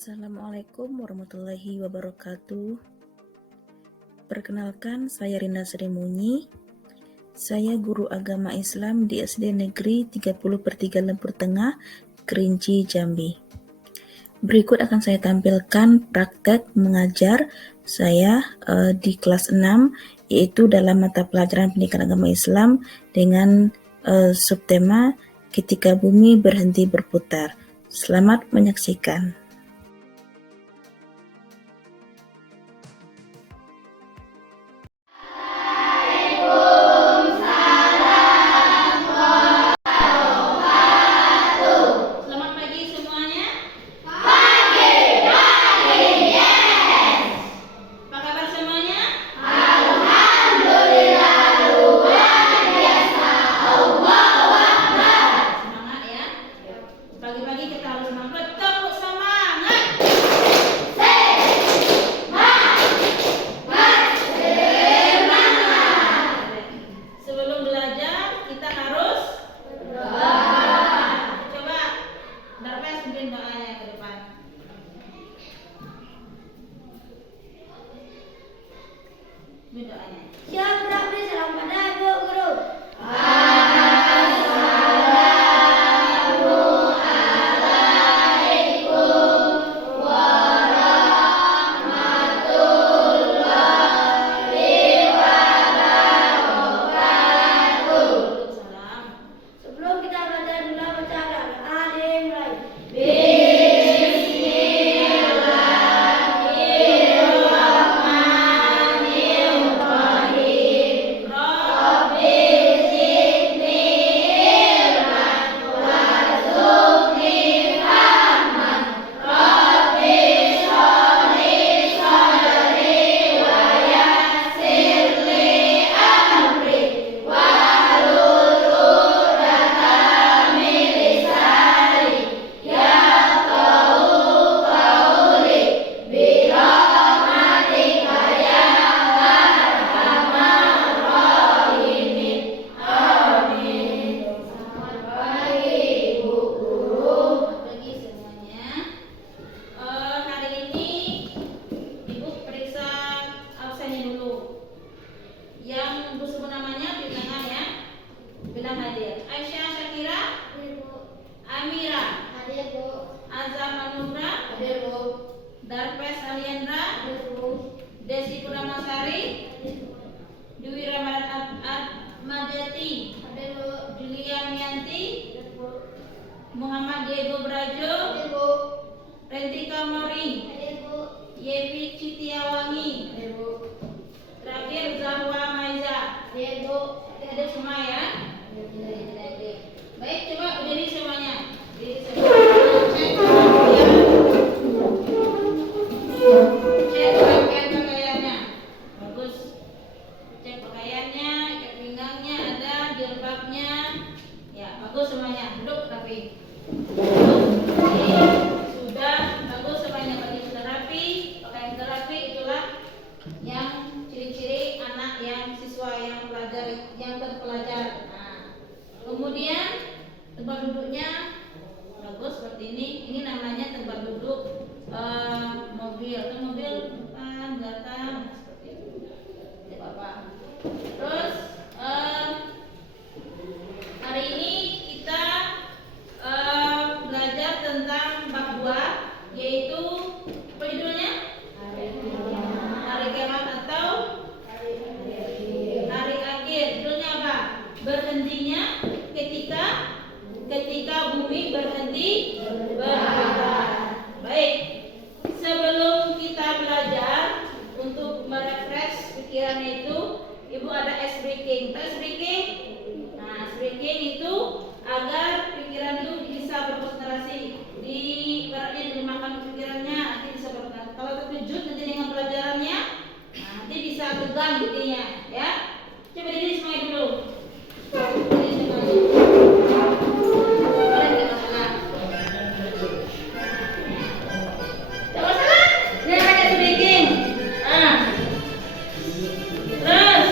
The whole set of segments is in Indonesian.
Assalamualaikum warahmatullahi wabarakatuh. Perkenalkan, saya Rinda Sri Munyi. Saya guru agama Islam di SD Negeri 30/3 Lempur Tengah, Kerinci, Jambi. Berikut akan saya tampilkan praktek mengajar saya di kelas 6, yaitu dalam mata pelajaran pendidikan agama Islam dengan subtema Ketika Bumi Berhenti Berputar. Selamat menyaksikan. Pagi-pagi kita harus semangat, tepuk semangat. Sebelum belajar kita harus berdoa. Coba Darpes pimpin doanya ke depan. Ini doanya. Siap berakti, salam pada Ibu Guru. Sebelum kita baca dulu baca doa dimulai. Bagi semuanya. Hari ini Ibu periksa absennya dulu. Yang disebut namanya bilangan ya. Bilang hadir. Aisyah Syakira, Amira, Hadir Bu. Azam Manura, Hadir Bu. Darpes Aliendra, Hadir Bu. Desi Purnamasari, Hadir Bu. Dwi Ramadan Ahmadiyati, Hadir Bu. Julia Mianti, Hadir Bu. Muhammad Diego Brajo, Hadir Bu. Rentika Mori, Hadir Bu. Yevi Citiawangi, Hadir Bu. terakhir Zahwa Maiza. Hadir Bu. Hadir semua ya. Hadir. Baik, coba berdiri semuanya. Berdiri semuanya. Cek pakaiannya. Bagus. Cek pakaiannya, ikat pinggangnya ada, jilbabnya. Ya, bagus semuanya. Duduk rapi. Sudah bagus semuanya, baju sudah rapi, pakaian sudah rapi, itulah yang ciri-ciri anak yang siswa yang pelajar yang terpelajar. Nah, kemudian tempat duduknya bagus seperti ini. Ini namanya tempat duduk mobil. Atau mobil depan, belakang seperti itu. Tidak apa-apa. Terus hari ini kita belajar tentang bab 2, yaitu apa judulnya? Hari kiamat atau hari akhir. Judulnya apa? Berhentinya ketika bumi berhenti berputar. Baik. Sebelum kita belajar untuk merefresh pikirannya itu, Ibu ada ice breaking. Ice breaking? Nah, ice breaking itu agar pikiran itu bisa berkonsentrasi. Ibaratnya dimakan pikirannya, nanti bisa berkonsentrasi. Kalau terkejut nanti dengan pelajarannya, nah, nanti bisa tegang giginya, ya. Coba diri semuanya dulu. Diri semuanya. Boleh nggak masalah? Nggak masalah? Ini ada ice breaking. Terus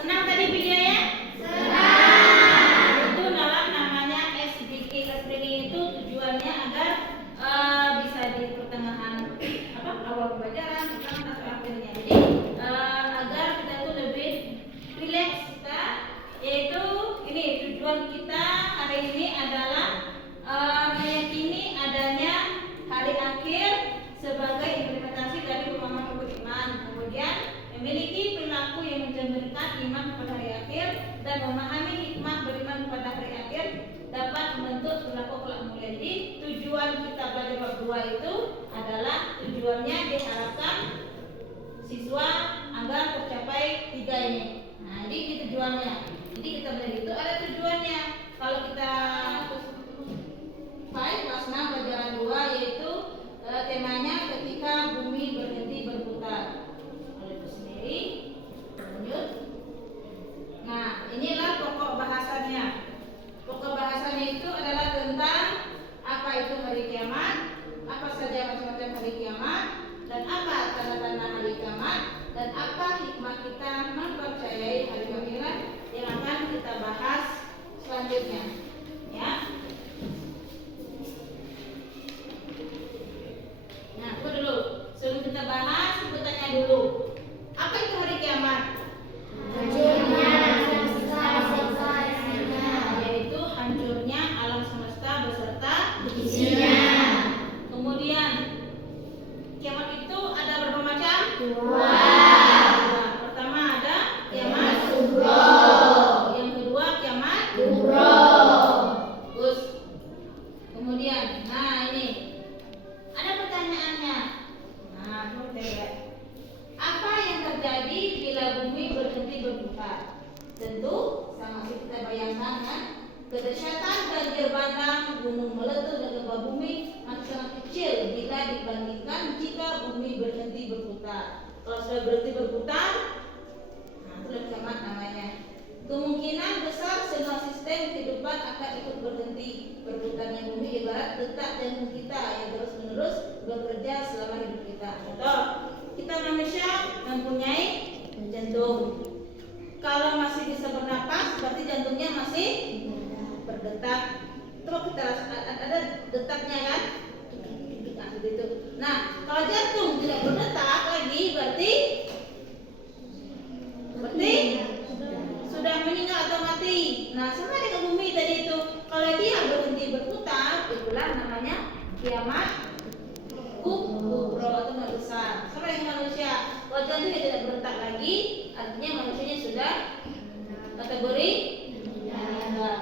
Senang tadi videonya? Senang. Itu dalam namanya SBK. SBK itu tujuannya agar bisa di pertengahan awal pembelajaran, pertengahan atau akhirnya. Jadi agar kita tuh lebih rileks kita, yaitu ini tujuan kita hari ini adalah meyakini adanya hari akhir sebagai implementasi dari pemahaman rukun iman. Kemudian memiliki perilaku yang mencerminkan iman kepada hari akhir dan memahami hikmah beriman kepada hari akhir dapat membentuk perilaku akhlak mulia. Jadi tujuan kita belajar bab 2 itu adalah tujuannya diharapkan siswa agar tercapai 3 ini. Nah, jadi ini tujuannya. Jadi kita belajar itu ada tujuannya. Kalau kita kelas 6 pelajaran 2 yaitu temanya ketika bumi berhenti berputar. Oleh itu sendiri. Lanjut. Nah, inilah pokok bahasannya. Pokok bahasannya itu adalah tentang apa itu hari kiamat, apa saja macam-macam hari kiamat, dan apa tanda-tanda hari kiamat, dan apa hikmah kita mempercayai hari akhirat yang akan kita bahas selanjutnya. Ya. Nah, itu dulu. Sebelum kita bahas, kita tanya dulu. Apa itu hari kiamat? Yaitu hancurnya alam semesta beserta isinya. Kemudian kiamat itu ada berapa macam? 2. Pertama ada kiamat sughra. Yang kedua kiamat kubra. Terus kemudian, nah ini ada pertanyaannya. Nah, coba kita lihat. Apa yang terjadi bila bumi berhenti berputar? Tentu sama seperti kita bayangkan kan, kedahsyatan banjir bandang, gunung meletus dan gempa bumi masih sangat kecil bila dibandingkan jika bumi berhenti berputar. Kalau sudah berhenti berputar, nah itulah kiamat namanya. Kemungkinan besar semua sistem kehidupan akan ikut berhenti. Berputarnya bumi ibarat detak jantung kita yang terus-menerus bekerja selama hidup kita. Contoh, kita manusia mempunyai jantung. Kalau masih bisa bernapas, berarti jantungnya masih berdetak. Coba kita ada detaknya kan? Nah, gitu. Nah, kalau jantung tidak berdetak lagi, berarti sudah meninggal atau mati. Nah, sama dengan bumi tadi itu. Kalau dia berhenti berputar, itulah namanya kiamat kubra atau kiamat besar. Sama dengan manusia. Kalau jantungnya tidak berdetak lagi, artinya manusianya sudah kategori meninggal.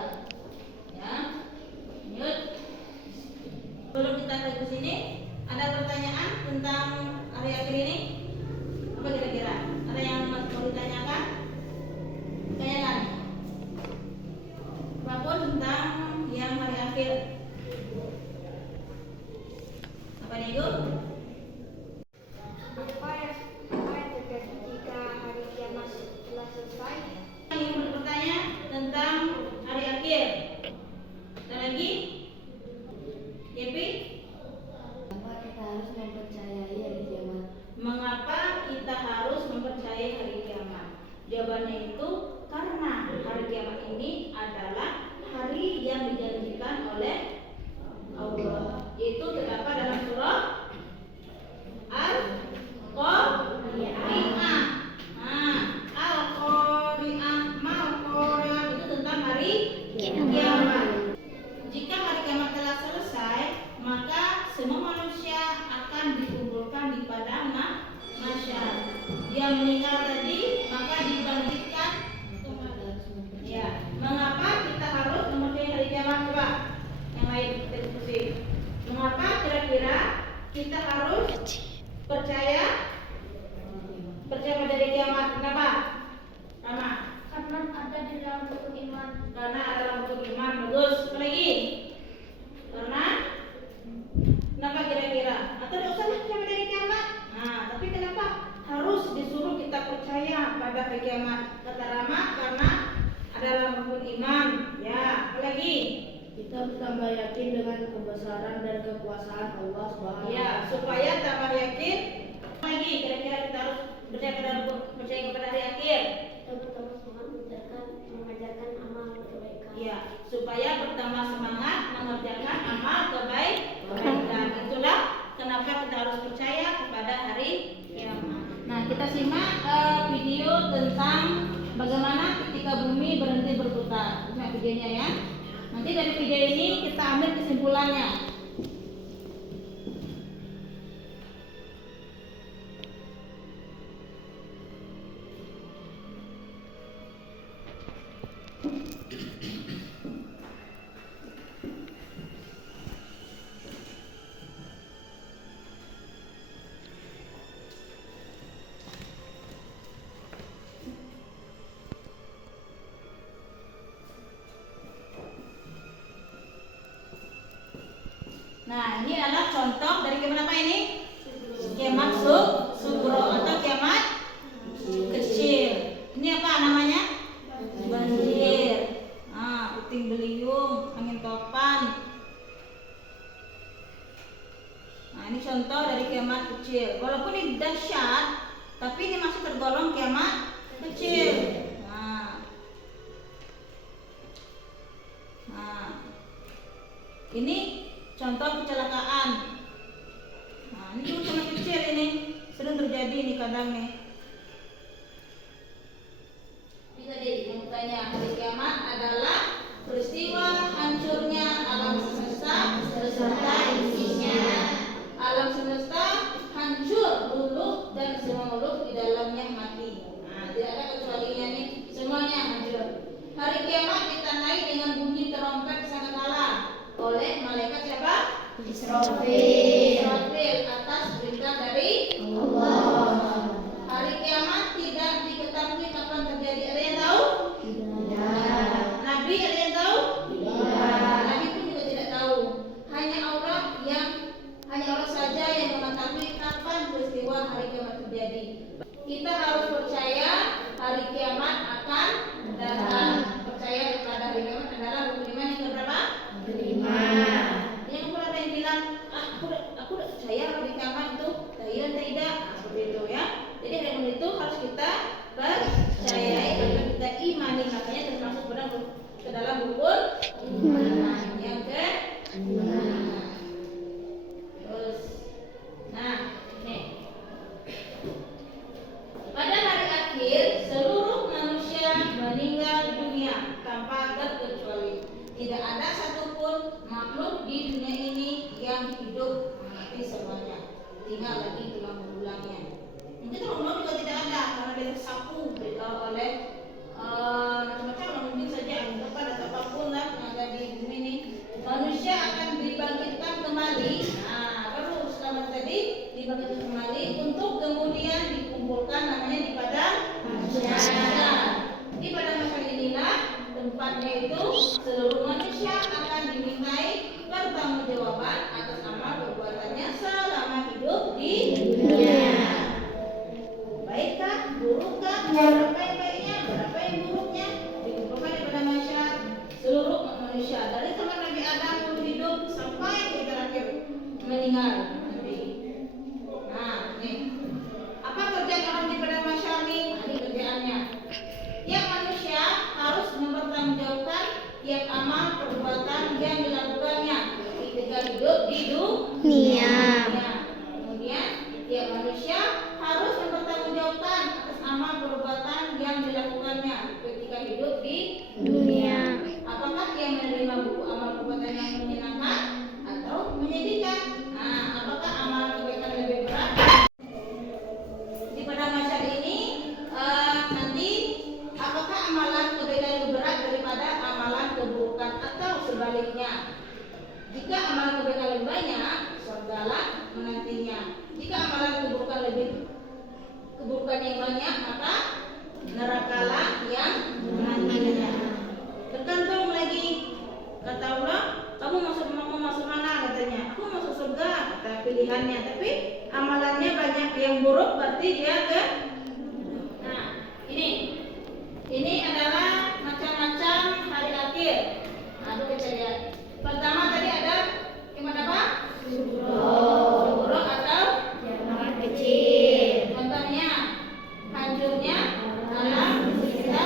Ya, lanjut. Belum kita ke sini, ada pertanyaan tentang hari akhir ini? Apa kira-kira? Ada yang mau ditanyakan? Tanyakan. Apapun tentang yang hari akhir. Apa nih, Ibu? Apa yang terjadi jika hari kiamat telah selesai? Yang ingin bertanya tentang hari akhir. Ada lagi? Yepi? Apa kita harus mempercayai hari kiamat? Mengapa kita harus mempercayai hari kiamat? Jawabannya itu karena hari kiamat ini adalah hari yang dijanjikan oleh Allah, yaitu terdapat dalam surah Al-Qari'ah. Nah, Al-Qari'ah, Mal-Qari'ah itu tentang hari kiamat. Jika hari kiamat telah selesai, maka semua manusia akan dikumpulkan di padang mahsyar. Dia meninggal tadi, maka dibangkitkan. Ya, mengapa kita harus mempercayai hari kiamat? Coba yang lain kita diskusi. Mengapa kira-kira kita harus percaya pada hari kiamat? Kenapa? Rama? Karena ada di dalam rukun iman. Karena ada dalam rukun iman. Bagus. Apa lagi? Karena kenapa kira-kira? Atau tidak usah percaya pada hari kiamat? Nah, tapi kenapa harus disuruh kita percaya pada hari kiamat? Kata Rama, karena ada dalam rukun iman. Ya, apa lagi? Kita bertambah yakin dengan kebesaran dan kekuasaan Allah Subhanahu Ya, supaya tambah yakin. Apa lagi kira-kira kita harus percaya kepada hari akhir? Kita bertambah sama-sama semangat mengerjakan amal kebaikan. Itulah kenapa kita harus percaya kepada hari kiamat. Nah, kita simak video tentang bagaimana ketika bumi berhenti berputar. Simak videonya ya. Nanti dari video ini kita ambil kesimpulannya. Nah, ini adalah contoh dari kiamat apa ini? Kiamat sugro atau kiamat kecil. Ini apa namanya? Banjir, puting beliung, angin topan. Nah, ini contoh dari kiamat kecil. Walaupun ini dahsyat, tapi ini masih tergolong kiamat kecil. Nah, ini contoh kecelakaan. Nah, ini juga kiamat kecil ini. Sering terjadi nih kadang nih. Bisa ditemukannya hari kiamat adalah peristiwa hancurnya alam semesta beserta isinya. Alam semesta hancur, luluh dan semua makhluk di dalamnya mati. Nah, tidak ada kecualinya nih, semuanya hancur. Hari kiamat ditandai dengan bunyi terompet sangkakala oleh malaikat siapa? Israfil atas perintah dari Allah. Hari kiamat tidak diketahui kapan terjadi. Ada yang tahu? Tidak. Nabi ada yang tahu? Tidak. Nabi pun juga tidak tahu. Hanya Allah saja yang mengetahui kapan peristiwa hari kiamat terjadi. Kita harus percaya hari kiamat akan datang. Percaya kepada hari kiamat adalah rukun iman yang keberapa? Kelima. Yang kemudian ada yang bilang, aku udah percaya hari kiamat itu tidak. Seperti itu ya. Jadi hari itu harus kita percayai atau kita imani. Makanya termasuk ke dalam rukun iman. Yang kelima. Terus, ini. Pada hari akhir seluruh manusia meninggal dunia tanpa terkecuali. Tidak ada satupun makhluk di dunia ini yang hidup mati semuanya. Tinggal lagi tulang belulangnya. Mungkin tulang belulang juga tidak ada karena dia tersapu oleh macam-macam, mungkin saja anggapan atau apapun lah yang ada di bumi ini. Manusia akan dibangkitkan kembali. Baru selamat tadi dibangkitkan kembali untuk kemudian dikumpulkan namanya di padang mahsyar. Di padang mahsyar inilah tempatnya itu seluruh manusia akan dimintai pertanggungjawaban atas amal perbuatannya selama hidup di dunia. Baikkah, burukkah, berapa yang baiknya, berapa yang buruknya, dikumpulkan di padang mahsyar seluruh manusia dari zaman Nabi Adam dulu hidup sampai yang terakhir meninggal. Apa kerjaan orang di padang mahsyar nih? Ini kerjaannya. Tiap manusia harus mempertanggungjawabkan tiap amal perbuatan yang dilakukannya ketika hidup di dunia. Kemudian tiap manusia harus mempertanggungjawabkan atas amal perbuatan yang dilakukannya ketika hidup di dunia. Apakah dia menerima buku amal perbuatan yang menyenangkan atau menyedihkan? Apakah amal kebaikan lebih berat? Di padang mahsyar ini nanti apakah amalan kebaikan lebih berat daripada amalan keburukan atau sebaliknya? Jika amalan kebaikan lebih banyak, surgalah menantinya. Jika amalan keburukan yang banyak, maka nerakalah yang menantinya. Tergantung lagi, kata Allah, kamu mau masuk mana katanya? Aku masuk surga, kata pilihannya. Tapi amalannya banyak yang buruk, berarti dia ke. Nah, ini adalah macam-macam hari akhir. Nah, kita lihat. Pertama tadi ada kiamat apa? Sugro atau kiamat kecil. Contohnya hancurnya alam semesta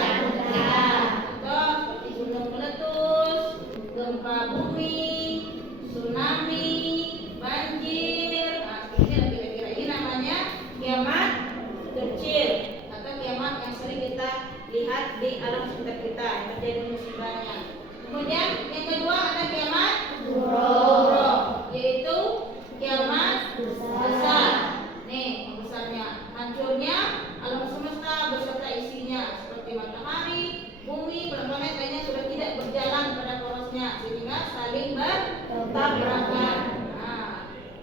atau seperti gunung meletus, gempa di alam sekitar kita yang terjadi musibahnya. Kemudian yang kedua ada kiamat kubro, yaitu kiamat besar. Nih besarnya, hancurnya alam semesta beserta isinya seperti matahari, bumi, planet lainnya sudah tidak berjalan pada porosnya sehingga saling bertabrakan.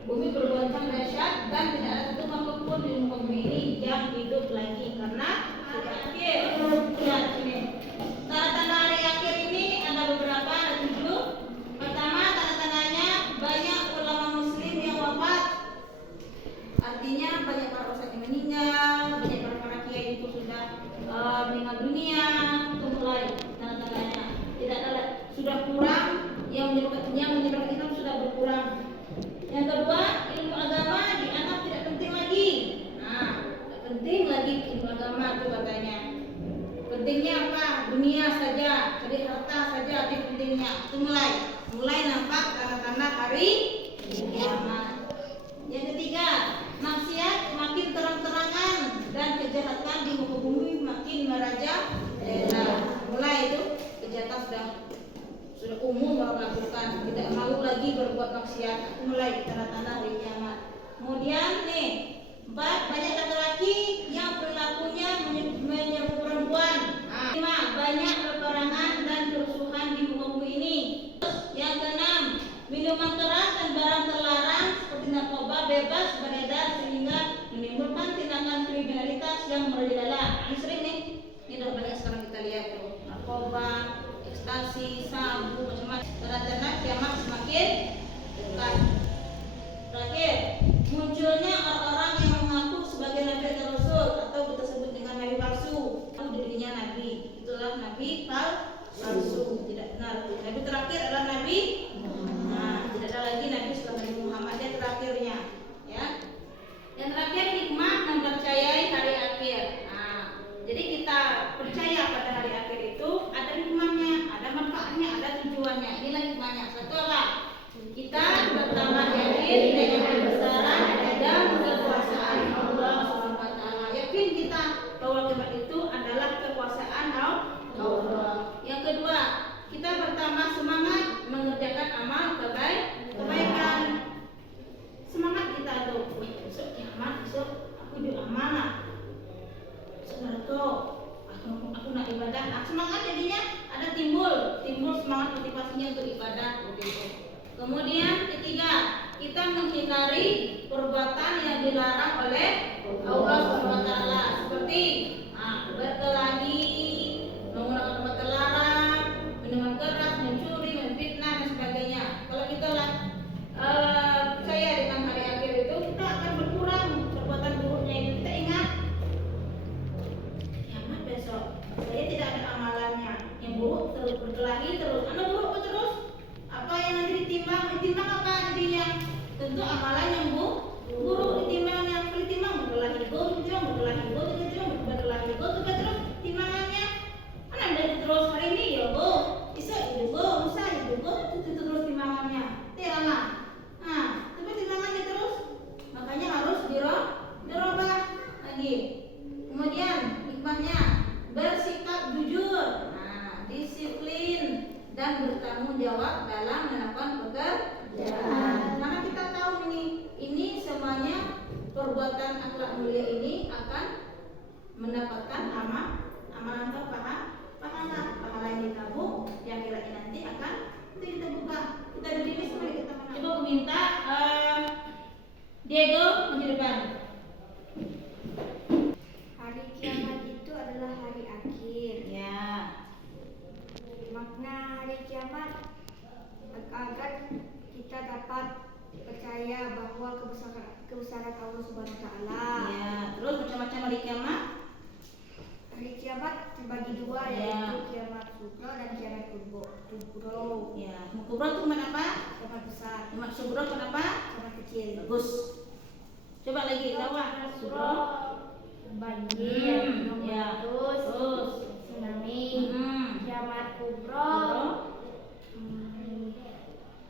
Bumi bergoncang dahsyat dan tidak ada satu makhluk pun di muka bumi ini yang hidup lagi karena sudah akhir. Lihat ini. Tanda-tanda hari akhir ini ada beberapa, ada 7. Pertama, tanda-tandanya banyak ulama muslim yang wafat. Artinya banyak para ustadz yang meninggal, banyak para kiai itu sudah meninggal dunia. Itu mulai tanda-tandanya. Tidak ada, sudah kurang yang menyebabkan Islam sudah berkurang. Yang kedua, ilmu agama dianggap tidak penting lagi. Tidak penting lagi ilmu agama itu katanya. Pentingnya apa? Dunia saja, jadi harta saja itu pentingnya. Itu mulai nampak tanda-tanda hari kiamat. Yang ketiga, maksiat makin terang-terangan dan kejahatan di muka bumi makin merajalela. Mulai itu kejahatan sudah umum orang lakukan, tidak malu lagi berbuat maksiat. Mulai tanda-tanda hari kiamat. Kemudian nih, 4, banyak laki-laki yang perilakunya menyeru perempuan. 5, banyak peperangan dan kerusuhan di muka bumi ini. Yang keenam, minuman keras dan barang terlarang seperti narkoba bebas beredar sehingga menimbulkan tindakan kriminalitas yang merajalela. Ini sering nih, ini udah banyak sekarang kita lihat tuh, narkoba, ekstasi, sabu, macam-macam. Tanda-tanda kiamat semakin dekat. Terakhir, munculnya orang-orang yang mengaku sebagai nabi atau rasul atau kita sebut dengan nabi palsu. Dirinya nabi, itulah nabi palsu, tidak benar. Nabi terakhir adalah nabi Muhammad. Tidak ada lagi nabi setelah Nabi Muhammad, dia terakhirnya. Ya. Yang terakhir, hikmah mempercayai hari akhir. Jadi kita percaya pada hari akhir itu ada hikmahnya, ada manfaatnya, ada tujuannya. Inilah hikmahnya. Satu apa? Kita bertambah yakin dengan kebesaran dan kekuasaan Allah Subhanahu wa taala. Yakin kita bahwa kiamat itu adalah kekuasaan Allah. Yang kedua, kita bertambah semangat mengerjakan amal kebaikan. Semangat kita tuh, besok kiamat, besok aku di amanah. Sebenarnya aku nak ibadah. Semangat jadinya ada timbul semangat motivasinya untuk ibadah begitu. Kemudian ketiga, kita menghindari perbuatan yang dilarang oleh Allah Subhanahu wa taala seperti berkelahi, menggunakan obat terlarang, minuman keras, mencuri, memfitnah dan sebagainya. Kalau kita percaya dengan hari akhir itu, kita akan berkurang perbuatan buruknya itu. Kita ingat kiamat besok. Saya tidak ada amalannya. Yang buruk terus berkelahi terus. Anda buruk terus. Apa yang nanti ditimbang apa nantinya? Tentu amalan yang buruk ditimbangnya. Kalau ditimbang berkelahi, terus timbangannya. Mana ada terus hari ini ya go, besok itu go, lusa itu go, itu terus timbangannya. Tidak. Tapi timbangannya terus. Makanya harus dirubah lagi. Kemudian hikmahnya bersikap jujur, disiplin dan bertanggung jawab dalam melakukan pekerjaan. Karena kita tahu ini semuanya perbuatan akhlak mulia ini akan mendapatkan amalan atau pahala yang ditabung yang kira-kira nanti akan kita buka. Kita berdiri sampai kita coba aku minta Diego maju depan. Hari kiamat itu adalah hari akhir. Ya. Makna hari kiamat agar kita dapat percaya bahwa kebesaran Allah Subhanahu wa taala. Ya, terus macam-macam hari kiamat. Hari kiamat terbagi dua, yaitu kiamat kubro dan kiamat kubro. Ya, kubro itu kiamat apa? Kiamat besar. Kiamat subro kenapa? Kiamat kecil. Bagus. Coba lagi tawa. Subro. Banjir, Ya. terus Terus. tsunami, kiamat kubro,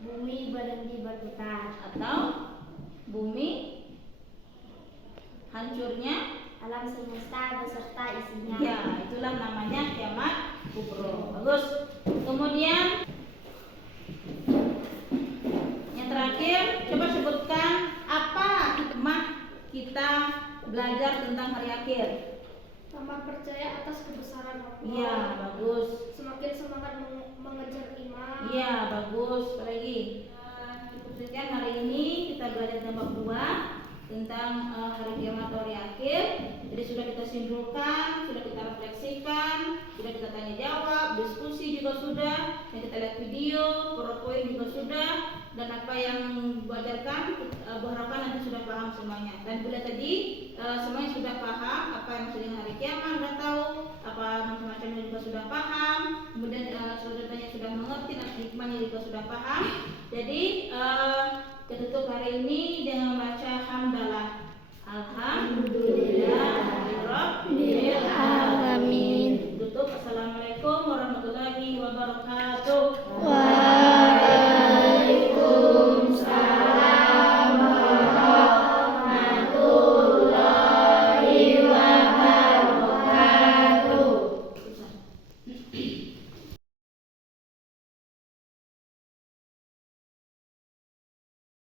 bumi berhenti berputar, Atau bumi hancurnya alam alam semesta beserta isinya. Ya, itulah namanya kiamat kubro. Bagus. Kemudian yang terakhir, coba sebutkan apa hikmah kita belajar tentang hari akhir. Tambah percaya atas kebesaran Allah. Iya, bagus. Semakin semangat mengejar iman. Iya, bagus. Apa lagi? Cukup sekian hari ini kita belajar tentang bab 2 tentang hari kiamat atau hari akhir. Jadi sudah kita simpulkan, sudah kita refleksikan, sudah kita tanya jawab, diskusi juga sudah, dan kita lihat video, PowerPoint juga sudah, dan apa yang diajarkan berharapan nanti sudah paham semuanya. Dan bila tadi semuanya sudah paham apa yang maksudnya hari kiamat, sudah tahu apa macam-macamnya juga sudah paham, kemudian saudaranya sudah mengerti dan hikmahnya juga sudah paham. Jadi ketutup hari ini